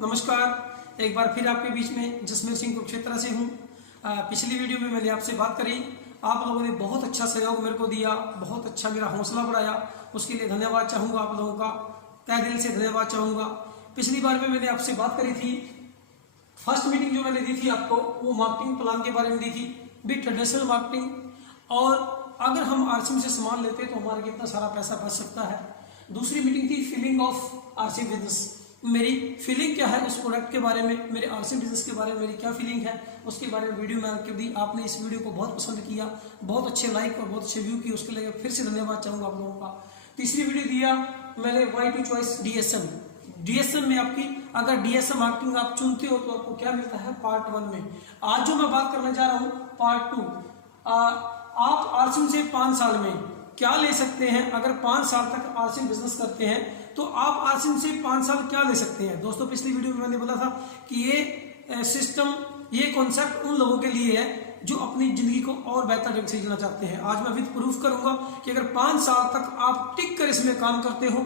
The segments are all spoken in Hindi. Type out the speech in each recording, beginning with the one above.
नमस्कार। एक बार फिर आपके बीच में जसमेर सिंह कुरुक्षेत्र से हूँ। पिछली वीडियो में मैंने आपसे बात करी, आप लोगों ने बहुत अच्छा सहयोग मेरे को दिया, बहुत अच्छा मेरा हौसला बढ़ाया, उसके लिए धन्यवाद चाहूँगा। आप लोगों का तहे दिल से धन्यवाद चाहूँगा। पिछली बार में मैंने आपसे बात करी थी, फर्स्ट मीटिंग जो मैंने दी थी आपको, वो मार्केटिंग प्लान के बारे में दी थी, भी ट्रेडिशनल मार्केटिंग, और अगर हम आरसीएम से सामान लेते हैं तो हमारा कितना सारा पैसा बच सकता है। दूसरी मीटिंग थी फीलिंग ऑफ आरसीएम बिजनेस, मेरी फीलिंग क्या है उस प्रोडक्ट के बारे में, मेरे आरसीएम बिजनेस के बारे में मेरी क्या फीलिंग है, उसके बारे में वीडियो में आपके दी। आपने इस वीडियो को बहुत पसंद किया, बहुत अच्छे लाइक और बहुत अच्छे व्यू किए, उसके लिए फिर से धन्यवाद चाहूँगा आप लोगों का। तीसरी वीडियो दिया मैंने Y two choice DSM. DSM में आपकी अगर डीएसएम मार्केटिंग आप चुनते हो तो आपको क्या मिलता है पार्ट 1 में। आज जो मैं बात करने जा रहा हूँ पार्ट 2, आप आरसीएम से 5 साल में क्या ले सकते हैं। अगर 5 साल तक आरसीएम बिजनेस करते हैं तो आप आरसीएम से 5 साल क्या ले सकते हैं। दोस्तों, पिछली वीडियो में मैंने बोला था कि ये सिस्टम, ये कॉन्सेप्ट उन लोगों के लिए है जो अपनी जिंदगी को और बेहतर ढंग से जीना चाहते हैं। आज मैं विद प्रूफ करूंगा कि अगर 5 साल तक आप टिक कर इसमें काम करते हो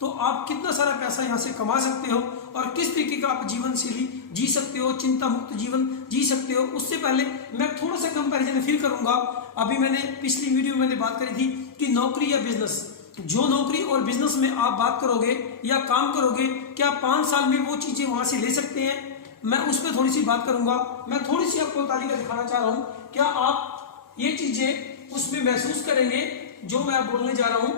तो आप कितना सारा पैसा यहाँ से कमा सकते हो और किस तरीके का आप जीवन शैली जी सकते हो, चिंता मुक्त जीवन जी सकते हो। उससे पहले मैं थोड़ा सा कंपैरिजन फिर करूंगा। अभी मैंने पिछली वीडियो में मैंने बात करी थी कि नौकरी या बिजनेस, जो नौकरी और बिजनेस में आप बात करोगे या काम करोगे, क्या 5 साल में वो चीजें वहां से ले सकते हैं, मैं उस पर थोड़ी सी बात करूंगा। मैं थोड़ी सी आपको तालिका दिखाना चाह रहा हूं, क्या आप ये चीजें उसमें महसूस करेंगे जो मैं बोलने जा रहा हूं।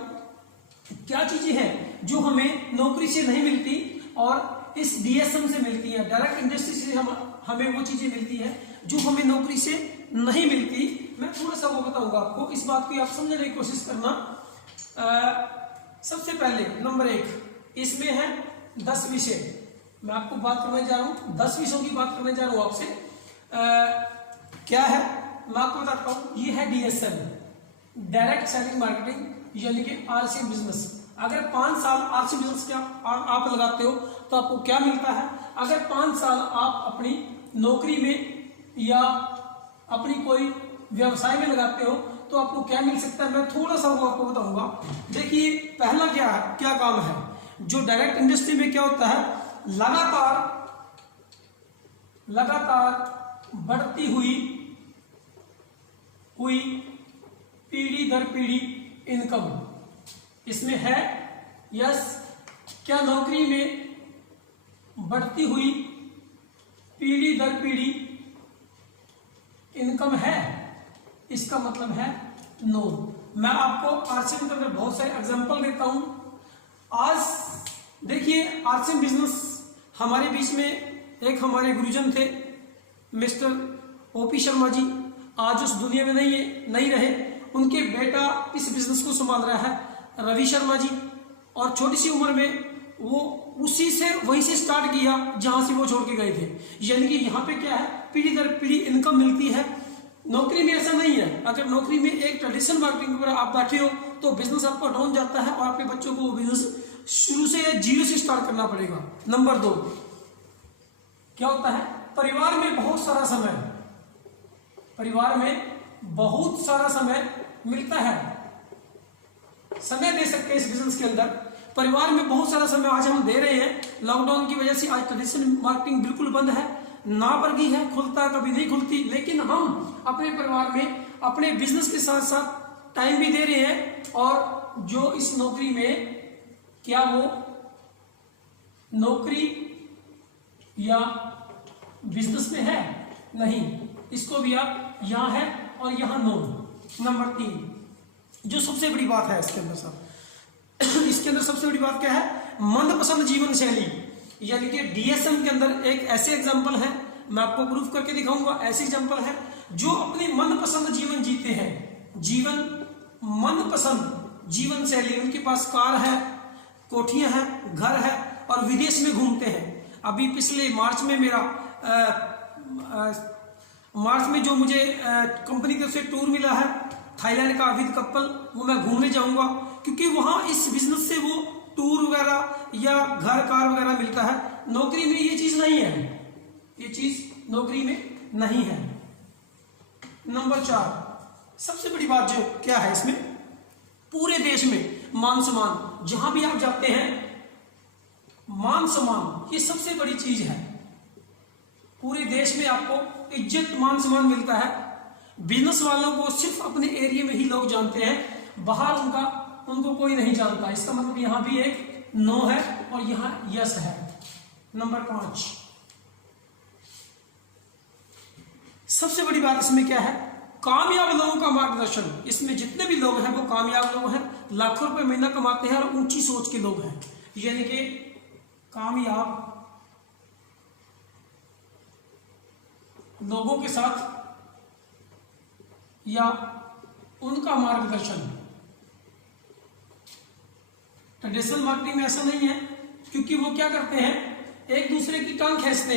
क्या चीजें हैं जो हमें नौकरी से नहीं मिलती और इस डीएसएम से मिलती है, डायरेक्ट इंडस्ट्री से हमें वो चीजें मिलती है जो हमें नौकरी से नहीं मिलती। मैं थोड़ा सा वो बताऊंगा आपको, इस बात को आप समझने की कोशिश करना। सबसे पहले नंबर 1 इसमें है 10 विषय। मैं आपको बात करने जा रहा हूं, 10 विषयों की बात करने जा रहा हूं आपसे। क्या है मैं आपको बताता हूं। ये है डीएसएम, डायरेक्ट सेलिंग मार्केटिंग, यानी कि आरसीएम बिजनेस। अगर 5 साल आरसीएम बिजनेस के आप लगाते हो तो आपको क्या मिलता है। अगर 5 साल आप अपनी नौकरी में या अपनी कोई व्यवसाय में लगाते हो तो आपको क्या मिल सकता है, मैं थोड़ा सा वो आपको बताऊंगा। देखिए, पहला क्या काम है जो डायरेक्ट इंडस्ट्री में क्या होता है, लगातार बढ़ती हुई पीढ़ी दर पीढ़ी इनकम इसमें है। यस, क्या नौकरी में बढ़ती हुई पीढ़ी दर पीढ़ी इनकम है, इसका मतलब है नो। मैं आपको आरसीएम के अंदर बहुत सारे एग्जांपल देता हूं। आज देखिए, आरसीएम बिजनेस हमारे बीच में एक हमारे गुरुजन थे मिस्टर ओपी शर्मा जी, आज उस दुनिया में नहीं रहे। उनके बेटा इस बिजनेस को संभाल रहा है रवि शर्मा जी, और छोटी सी उम्र में वो वहीं से स्टार्ट किया जहां से वो छोड़ के गए थे। यानी कि यहाँ पे क्या है, पीढ़ी दर पीढ़ी इनकम मिलती है। नौकरी में ऐसा नहीं है। अगर नौकरी में एक ट्रेडिशनल मार्केटिंग पर आप बैठे हो तो बिजनेस आपका डाउन जाता है और आपके बच्चों को बिजनेस शुरू से या जीरो से स्टार्ट करना पड़ेगा। नंबर 2 क्या होता है, परिवार में बहुत सारा समय मिलता है, समय दे सकते हैं इस बिजनेस के अंदर। परिवार में बहुत सारा समय आज हम दे रहे हैं। लॉकडाउन की वजह से आज ट्रेडिशनल मार्केटिंग बिल्कुल बंद है, ना वर्गी है, खुलता कभी नहीं खुलती, लेकिन हम अपने परिवार में अपने बिजनेस के साथ साथ टाइम भी दे रहे हैं। और जो इस नौकरी में, क्या वो नौकरी या बिजनेस में है, नहीं, इसको भी आप यहां है और यहां नो। नंबर 3 जो सबसे बड़ी बात है इसके अंदर सबसे बड़ी बात क्या है, मनपसंद जीवन शैली। यानी कि डीएसएम के अंदर एक ऐसे एग्जांपल है, मैं आपको प्रूफ करके दिखाऊंगा। ऐसे एग्जांपल है जो अपनी मनपसंद जीवन जीते हैं, मनपसंद जीवन शैली। उनके पास कार है, कोठियां हैं, घर है और विदेश में घूमते हैं। अभी पिछले मार्च में जो मुझे कंपनी की तरफ से टूर मिला है थाईलैंड का विद कपल, वो मैं घूमने जाऊंगा, क्योंकि वहां इस बिजनेस से वो टूर वगैरह या घर कार वगैरह मिलता है। नौकरी में ये चीज नहीं है, ये चीज नौकरी में नहीं है। नंबर 4 सबसे बड़ी बात जो क्या है इसमें, पूरे देश में मान सम्मान, जहां भी आप जाते हैं मान सम्मान, ये सबसे बड़ी चीज है। पूरे देश में आपको इज्जत मान सम्मान मिलता है। बिजनेस वालों को सिर्फ अपने एरिया में ही लोग जानते हैं, बाहर उनको कोई नहीं जानता। इसका मतलब यहां भी एक नो है और यहां यस है। नंबर 5, सबसे बड़ी बात इसमें क्या है, कामयाब लोगों का मार्गदर्शन। इसमें जितने भी लोग हैं वो कामयाब लोग हैं, लाखों रुपए महीना कमाते हैं और ऊंची सोच के लोग हैं। यानी कि कामयाब लोगों के साथ या उनका मार्गदर्शन। ट्रेडिशनल मार्केटिंग में ऐसा नहीं है, क्योंकि वो क्या करते हैं, एक दूसरे की टांग खींचते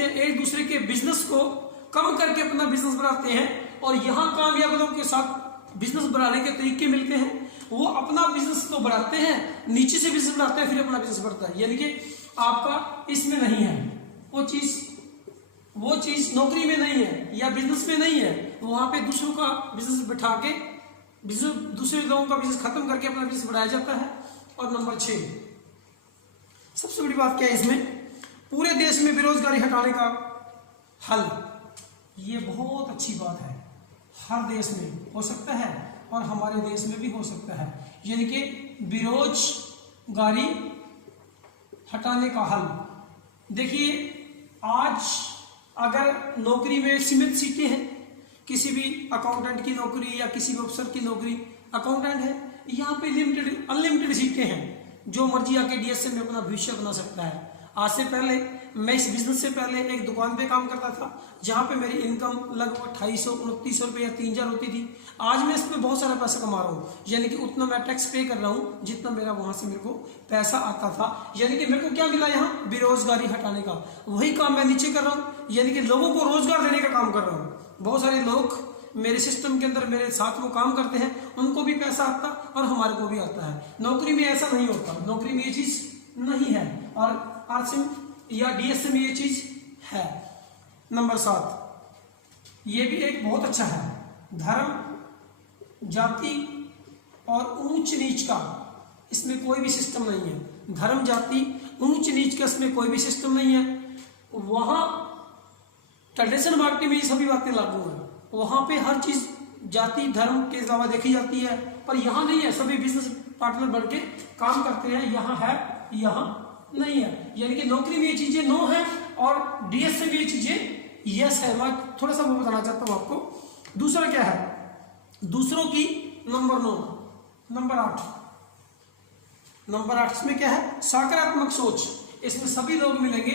हैं, एक दूसरे के बिजनेस को कम करके अपना बिजनेस बढ़ाते हैं। और यहां कामयाब लोगों के साथ बिजनेस बढ़ाने के तरीके मिलते हैं। वो अपना बिजनेस तो बढ़ाते हैं, नीचे से बिजनेस बढ़ाते हैं, फिर अपना बिजनेस बढ़ता है। यानी कि आपका इसमें नहीं है, वो चीज नौकरी में नहीं है या बिजनेस में नहीं है। वहां पे दूसरों का बिजनेस बिठा के दूसरे लोगों का बिजनेस खत्म करके अपना बिजनेस बढ़ाया जाता है। और नंबर 6, सबसे बड़ी बात क्या है इसमें, पूरे देश में बेरोजगारी हटाने का हल। ये बहुत अच्छी बात है, हर देश में हो सकता है और हमारे देश में भी हो सकता है। यानी कि बेरोजगारी हटाने का हल। देखिए, आज अगर नौकरी में सीमित सीटें हैं, किसी भी अकाउंटेंट की नौकरी या किसी भी अफसर की नौकरी, अकाउंटेंट है, यहाँ पे अनलिमिटेड सीटें हैं, जो मर्जी आके डीएसए में अपना भविष्य बना सकता है। आज से पहले मैं इस बिजनेस से पहले एक दुकान पे काम करता था, जहां पे मेरी इनकम लगभग 2800-2900 रुपये या 3000 होती थी। आज मैं इसमें बहुत सारा पैसा कमा रहा हूँ, यानी कि उतना मैं टैक्स पे कर रहा हूँ जितना मेरा वहां से मेरे को पैसा आता था। यानी कि मेरे को क्या मिला यहाँ, बेरोजगारी हटाने का। वही काम मैं नीचे कर रहा हूँ, यानी कि लोगों को रोजगार देने का काम कर रहा हूँ। बहुत सारे लोग मेरे सिस्टम के अंदर मेरे साथ वो काम करते हैं, उनको भी पैसा आता और हमारे को भी आता है। नौकरी में ऐसा नहीं होता, नौकरी में ये चीज नहीं है और आरसीएम या डीएसए में ये चीज है। नंबर 7, ये भी एक बहुत अच्छा है, धर्म जाति और ऊंच नीच का इसमें कोई भी सिस्टम नहीं है। धर्म जाति ऊंच नीच का इसमें कोई भी सिस्टम नहीं है। वहां ट्रेडिशनल मार्केटिंग में ये सभी बातें लागू है, वहां पे हर चीज जाति धर्म के अलावा देखी जाती है, पर यहाँ नहीं है। सभी बिजनेस पार्टनर बनके काम करते हैं, यहाँ है यहाँ नहीं है। यानी कि नौकरी में ये चीजें नो है और डीएस में ये चीजें यस है। मैं थोड़ा सा वो बताना चाहता हूं आपको। दूसरा क्या है, दूसरों की नंबर 9, नंबर 8 इसमें क्या है, सकारात्मक सोच। इसमें सभी लोग मिलेंगे,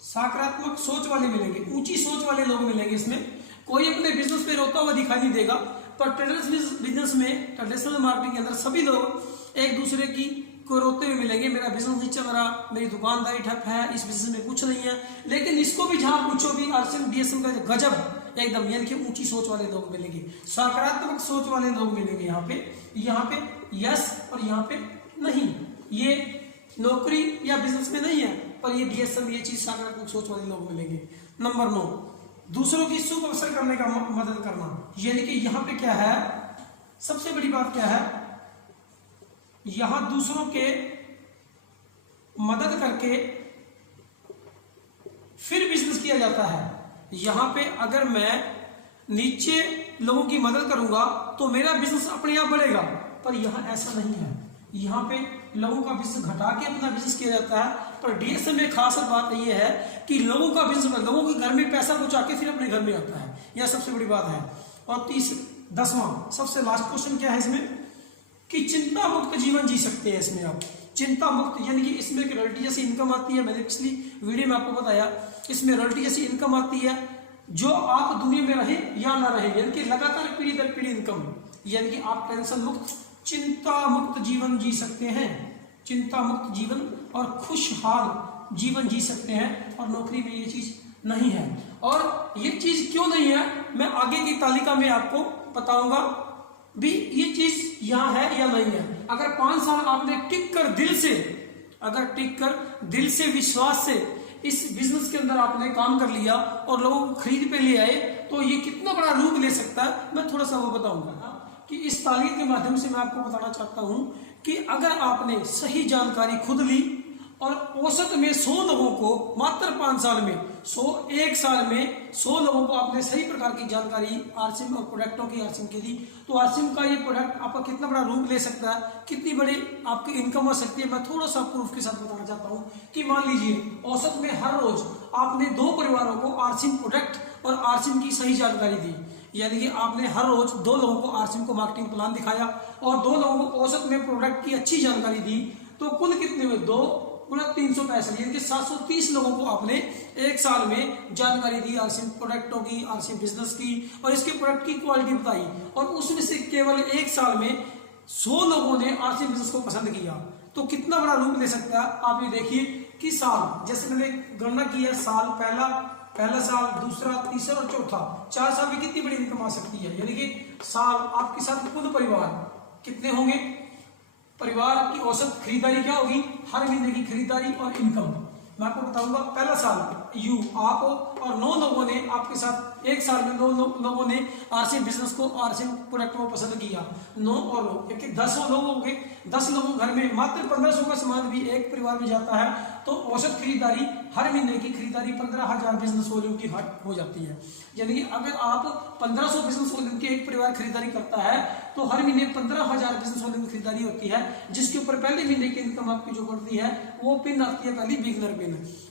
सकारात्मक सोच वाले मिलेंगे, ऊंची सोच वाले लोग मिलेंगे। इसमें कोई अपने बिजनेस पे रोता हुआ दिखाई नहीं देगा, पर ट्रेडिशनल बिजनेस में, ट्रेडिशनल मार्केटिंग के अंदर सभी लोग एक दूसरे की को रोते हुए मिलेंगे। मेरा बिजनेस नहीं चल रहा, मेरी दुकानदारी ठप है, इस बिजनेस में कुछ नहीं है। लेकिन इसको भी जहां पूछो भी आरसीएम डीएसएम का गजब एकदम, यानी कि ऊंची सोच वाले लोग मिलेंगे, सकारात्मक सोच वाले लोग मिलेंगे। यहाँ पे यस और यहाँ पे नहीं। ये नौकरी या बिजनेस में नहीं है, पर ये डीएसएम ये चीज सकारात्मक सोच वाले लोग मिलेंगे। नंबर 9, दूसरों की शुभ अवसर करने का मदद करना। यानी कि यहाँ पे क्या है, सबसे बड़ी बात क्या है, यहां दूसरों के मदद करके फिर बिजनेस किया जाता है। यहां पे अगर मैं नीचे लोगों की मदद करूंगा तो मेरा बिजनेस अपने आप बढ़ेगा, पर यहां ऐसा नहीं है। यहां पे लोगों का बिजनेस घटा के अपना बिजनेस किया जाता है। पर डीएसए में खास बात यह है कि लोगों का बिजनेस लोगों के घर में पैसा पहुंचा के फिर अपने घर में आता है, यह सबसे बड़ी बात है। और 10वां सबसे लास्ट क्वेश्चन क्या है इसमें, कि चिंता मुक्त जीवन जी सकते हैं। इसमें आप चिंता मुक्त, यानी कि इसमें एक रॉयल्टी जैसी इनकम आती है। मैंने पिछली वीडियो में आपको बताया, इसमें रॉयल्टी जैसी इनकम आती है, जो आप दुनिया में रहे या ना रहे, यानी कि लगातार पीढ़ी दर पीढ़ी इनकम, यानी कि आप टेंशन मुक्त, चिंता मुक्त जीवन जी सकते हैं। चिंता मुक्त जीवन और खुशहाल जीवन जी सकते हैं, और नौकरी में ये चीज नहीं है। और ये चीज क्यों नहीं है, मैं आगे की तालिका में आपको बताऊंगा भी ये चीज यहां है या नहीं है। अगर 5 साल आपने टिक कर दिल से विश्वास से इस बिजनेस के अंदर आपने काम कर लिया और लोगों को खरीद पे ले आए, तो ये कितना बड़ा रूप ले सकता है, मैं थोड़ा सा वो बताऊंगा। कि इस तालीम के माध्यम से मैं आपको बताना चाहता हूं कि अगर आपने सही जानकारी खुद ली और औसत में 100 लोगों को मात्र 5 साल में 1 साल में 100 लोगों को आपने सही प्रकार की जानकारी आरसिम और प्रोडक्टों की आरसिम की दी, तो आरसिम का ये प्रोडक्ट आपका कितना बड़ा रूप ले सकता है, कितनी बड़ी आपकी इनकम हो सकती है। मैं थोड़ा सा प्रूफ के साथ बताना चाहता हूँ कि मान लीजिए औसत में हर रोज आपने 2 परिवारों को आरसिम प्रोडक्ट और आरसिम की सही जानकारी दी, यानी कि आपने हर रोज 2 लोगों को आरसिम को मार्केटिंग प्लान दिखाया और 2 लोगों को औसत में प्रोडक्ट की अच्छी जानकारी दी, तो कुल कितने हुए 2 × 365 यानी कि 730 लोगों को आपने 1 साल में जानकारी दी आरसिम प्रोडक्टों की, आरसिम बिजनेस की और इसके प्रोडक्ट की क्वालिटी बताई, और उसमें से केवल 1 साल में 100 लोगों ने आरसिम बिजनेस को पसंद किया। तो कितना बड़ा रूप ले सकता है आप ये देखिए कि साल, जैसे मैंने गणना की है, साल पहला साल, दूसरा, तीसरा और चौथा, 4 साल में कितनी बड़ी इनकम आ सकती है। यानी कि साल आपके साथ खुद परिवार कितने होंगे, परिवार की औसत खरीदारी क्या होगी, हर महीने की खरीदारी और इनकम मैं आपको बताऊंगा। पहला साल आप और 9 लोगों ने आपके साथ 1 साल में 9 लोगों ने आरसिम बिजनेस को, आरसिम प्रोडक्ट को पसंद किया, 9 और लोग, 10 लोग हो गए, 10 लोगों घर में मात्र 1500 का सामान भी एक परिवार में जाता है, तो औसत खरीदारी हर महीने की खरीदारी 15,000 बिजनेस वॉल्यूम की हो जाती है। यानी कि अगर आप 1500 बिजनेस वॉल्यूम की एक परिवार खरीदारी करता है तो हर महीने 15,000 बिजनेस वॉल्यूम की खरीदारी होती है, जिसके ऊपर पहले महीने की इनकम आपकी जो बढ़ती है वो पिन आती है, पहली बिगनर पिन।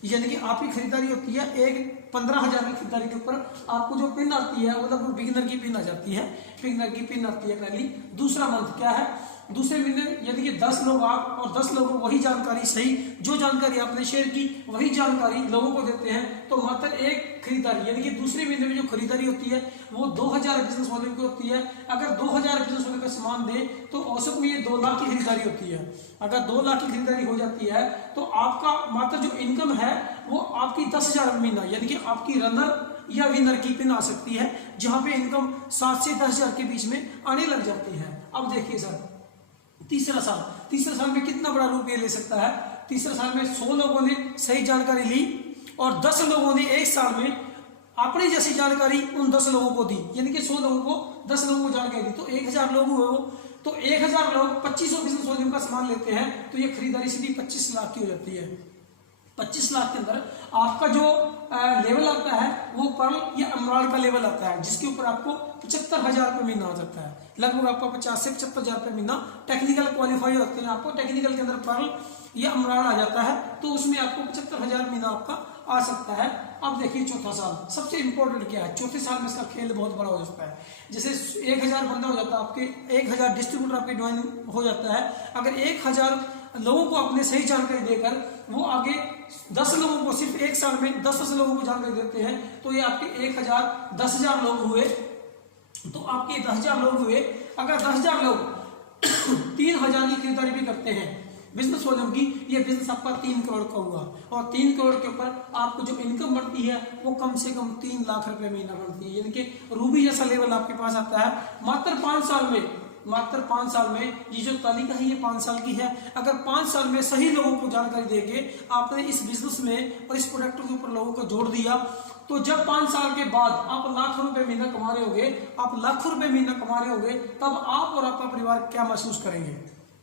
यानी कि आपकी खरीदारी होती है एक 15,000 की खरीदारी के ऊपर आपको जो पिन आती है वो लगभग बिगनर की पिन आ जाती है, बिगनर की पिन आती है पहली। दूसरा मंथ क्या है, दूसरे महीने यदि कि 10 लोग आप और 10 लोगों वही जानकारी, सही जो जानकारी आपने शेयर की वही जानकारी लोगों को देते हैं, तो मात्र एक खरीदारी यानी कि दूसरे महीने में जो खरीदारी होती है वो 2000 बिजनेस वॉल्यूम की होती है। अगर 2000 बिजनेस वॉल्यूम का सामान दे तो औसत में ये 2 लाख की खरीदारी होती है। अगर 2 लाख की खरीदारी हो जाती है तो आपका मात्र जो इनकम है वो आपकी 10,000 महीना, यानी कि आपकी रनर या विनर की पिन आ सकती है, जहां पे इनकम 7 से 10,000 के बीच में आने लग जाती है। अब देखिए सर, तीसरा साल में कितना बड़ा रूप ये ले सकता है। तीसरे साल में 100 लोगों ने सही जानकारी ली और 10 लोगों ने 1 साल में अपनी जैसी जानकारी उन 10 लोगों को दी, यानी कि 100 लोगों को 10 लोगों को जानकारी दी, तो 1000 लोग हुए वो, तो 1000 लोग 2500 बिजनेस वॉल्यूम का सामान लेते हैं, तो ये खरीदारी सीधी 25 लाख की हो जाती है। 25 लाख के अंदर आपका जो लेवल आता है वो पर्ल या अमराल का लेवल आता है, जिसके ऊपर आपको 75,000 रुपये महीना आ जाता है, लगभग आपका 50 से 75,000 रुपये महीना। टेक्निकल क्वालिफाई होते हैं, आपको टेक्निकल के अंदर पर्ल या अमराल आ जाता है, तो उसमें आपको 75,000 महीना आपका आ सकता है। अब देखिए चौथा साल, सबसे इंपॉर्टेंट क्या है, चौथे साल में इसका खेल बहुत बड़ा हो जाता है। जैसे 1000 बंदा हो जाता है आपके, 1000 डिस्ट्रीब्यूटर आपके ज्वाइन हो जाता है। अगर 1000 लोगों को आपने सही जानकारी देकर वो आगे 10 लोगों को सिर्फ 1 साल में 10 लोगों को जानकारी देते हैं, तो ये आपके 10,000 लोग हुए, तो आपके 10,000 लोग हुए। अगर 10,000 लोग 3,000 की खरीदारी भी करते हैं बिजनेस वॉल्यूम की, ये बिजनेस आपका 3 करोड़ का हुआ, और 3 करोड़ के ऊपर आपको जो इनकम बढ़ती है वो कम से कम 3 लाख रुपए महीना बढ़ती है, यानी कि रूबी जैसा लेवल आपके पास आता है मात्र 5 साल में। मात्र 5 साल में ये जो तालिका है ये 5 साल की है। अगर 5 साल में सही लोगों को जानकारी देके आपने इस बिजनेस में और इस प्रोडक्ट के ऊपर लोगों को जोड़ दिया, तो जब 5 साल के बाद आप लाख रुपए महीना कमा रहे होगे, आप लाखों रुपए महीना कमा रहे होगे, तब आप और आपका परिवार क्या महसूस करेंगे,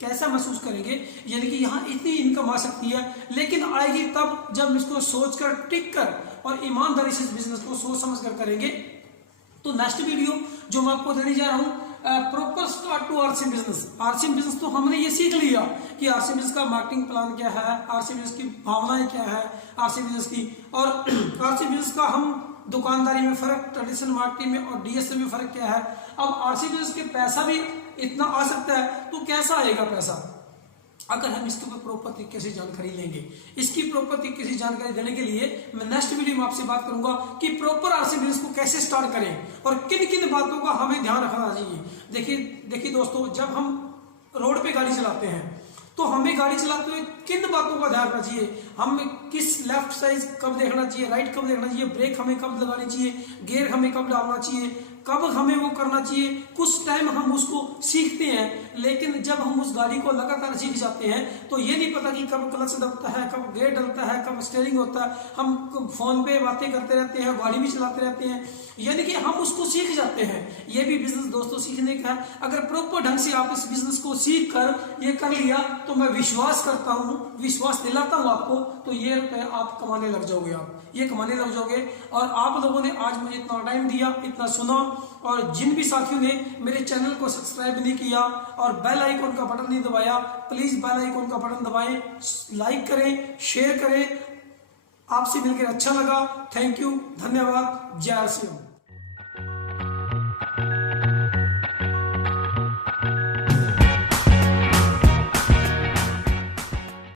कैसा महसूस करेंगे। यानी कि यहाँ इतनी इनकम आ सकती है, लेकिन आएगी तब जब इसको सोचकर, टिक कर और ईमानदारी से इस बिजनेस को सोच समझ कर करेंगे। तो नेक्स्ट वीडियो जो मैं आपको देने जा रहा हूँ, proper start to RCM business. RCM business तो हमने ये सीख लिया कि आरसिम बिजनेस का मार्केटिंग प्लान क्या है, आरसिम बिजनेस की भावनाएं क्या है, आरसिम बिजनेस की, और आरसिम बिजनेस का हम दुकानदारी में फर्क, ट्रेडिशनल मार्केटिंग में और डीएसए में फर्क क्या है। अब आरसिम बिजनेस के पैसा भी इतना आ सकता है, तो कैसा आएगा पैसा, अगर हम इसके ऊपर प्रॉपर तरीके से जानकारी लेंगे। इसकी प्रॉपर तरीके से जानकारी देने के लिए मैं नेक्स्ट वीडियो में आपसे बात करूंगा कि प्रॉपर आरसिम बिजनेस को कैसे स्टार्ट करें और किन किन बातों का हमें ध्यान रखना चाहिए। देखिए दोस्तों, जब हम रोड पे गाड़ी चलाते हैं तो हमें गाड़ी चलाते हुए किन बातों का ध्यान रखना चाहिए, हमें किस लेफ्ट साइड कब देखना चाहिए, राइट कब देखना चाहिए, ब्रेक हमें कब लगानी चाहिए, गियर हमें कब डालना चाहिए, कब हमें वो करना चाहिए, कुछ टाइम हम उसको सीखते हैं, लेकिन जब हम उस गाड़ी को लगातार सीख जाते हैं तो ये नहीं पता कि कब क्लच दबता है, कब गियर डलता है, कब स्टीयरिंग होता है। हम फोन पे बातें करते रहते हैं, गाड़ी भी चलाते रहते हैं, यानी कि हम उसको सीख जाते हैं। ये भी बिजनेस दोस्तों सीखने का है। अगर प्रॉपर ढंग से आप इस बिजनेस को सीख कर ये कर लिया तो मैं विश्वास करता हूँ, विश्वास दिलाता हूँ आपको, तो ये रुपए आप कमाने लग जाओगे, आप ये कमाने लग जाओगे। और आप लोगों ने आज मुझे इतना टाइम दिया, इतना सुना, और जिन भी साथियों ने मेरे चैनल को सब्सक्राइब नहीं किया और बेल आइकन का बटन नहीं दबाया, प्लीज बेल आइकन का बटन दबाएं, लाइक करें, शेयर करें। आपसे मिलकर अच्छा लगा। थैंक यू, धन्यवाद, जय श्री राम।